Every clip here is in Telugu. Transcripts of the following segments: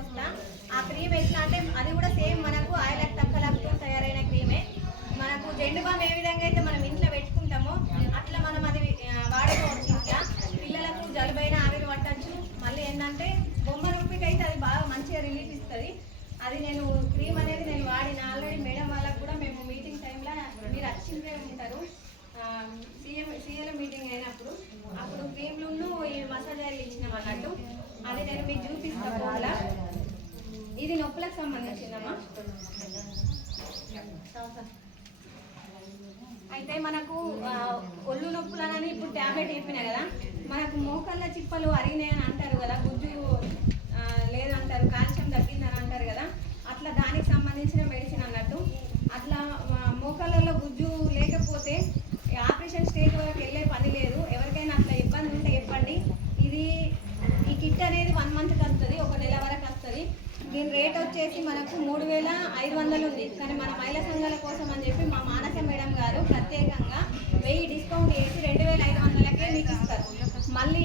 తీసుకొస్తా ఆ క్రీమ్ ఎట్లా అంటే అది కూడా సేమ్ మనకు ఆయిల్ తక్కలతో తయారైన క్రీమే మనకు జెండు బామ్ ఏ విధంగా అయితే మనం ఇంట్లో పెట్టుకుంటామో అట్లా మనం అది వాడుకోవచ్చు పిల్లలకు జలుబైన ఆవిరి పట్టచ్చు. మళ్ళీ ఏంటంటే బొమ్మ నొప్పికి అయితే అది బాగా మంచిగా రిలీఫ్ ఇస్తుంది. అది నేను నేను మీకు చూపిస్తాను ఫోన్లో ఇది నొప్పులకు సంబంధించిందమ్మా. అయితే మనకు ఒళ్ళు నొప్పులు అని ఇప్పుడు ట్యాబ్లెట్ చెప్పిన కదా మనకు మోకాళ్ళ చిప్పలు అరిగినాయి అని అంటారు కదా గుజ్జు లేదంటారు కాల్షియం తగ్గిందని అంటారు కదా అట్లా దానికి సంబంధించిన మెడిసిన్ అన్నారు ఈ అనేది వన్ మంత్కి వస్తుంది ఒక నెల వరకు వస్తుంది. దీని రేట్ వచ్చేసి మనకు మూడు వేల ఐదు వందలు ఉంది. కానీ మన మహిళా సంఘాల కోసం అని చెప్పి మా మానస మేడం గారు ప్రత్యేకంగా వెయ్యి డిస్కౌంట్ చేసి రెండు వేల ఐదు వందలకే మీకు ఇస్తారు. మళ్ళీ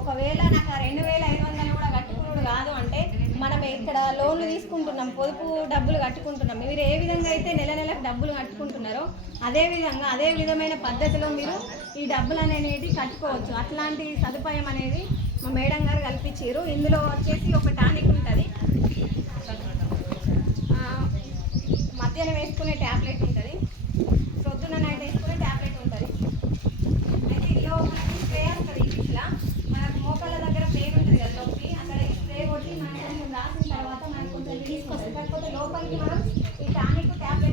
ఒకవేళ నాకు ఆ రెండు వేల ఐదు వందలు కూడా కట్టుకున్నాడు కాదు అంటే మనం ఇక్కడ లోన్లు తీసుకుంటున్నాం పొదుపు డబ్బులు కట్టుకుంటున్నాం. మీరు ఏ విధంగా అయితే నెల నెలకు డబ్బులు కట్టుకుంటున్నారో అదే విధంగా అదే విధమైన పద్ధతిలో మీరు ఈ డబ్బులు అనేవి కట్టుకోవచ్చు. అట్లాంటి సదుపాయం అనేది మా మేడం గారు కల్పించారు. ఇందులో వచ్చేసి ఒక టానిక్ ఉంటుంది. మధ్యాహ్నం వేసుకునే ట్యాబ్లెట్ ఉంటుంది. ప్రొద్దున నైట్ వేసుకునే ట్యాబ్లెట్ ఉంటుంది. అయితే ఇందులో మనకి స్ప్రే ఉంటుంది ఇట్లా మనకు మోకాళ్ళ దగ్గర స్ప్రే ఉంటుంది కదా నొప్పి అక్కడ స్ప్రే కొట్టి మనం రాసిన తర్వాత మనకు కొంచెం తీసుకొస్తుంది కాకపోతే లోపలికి మనం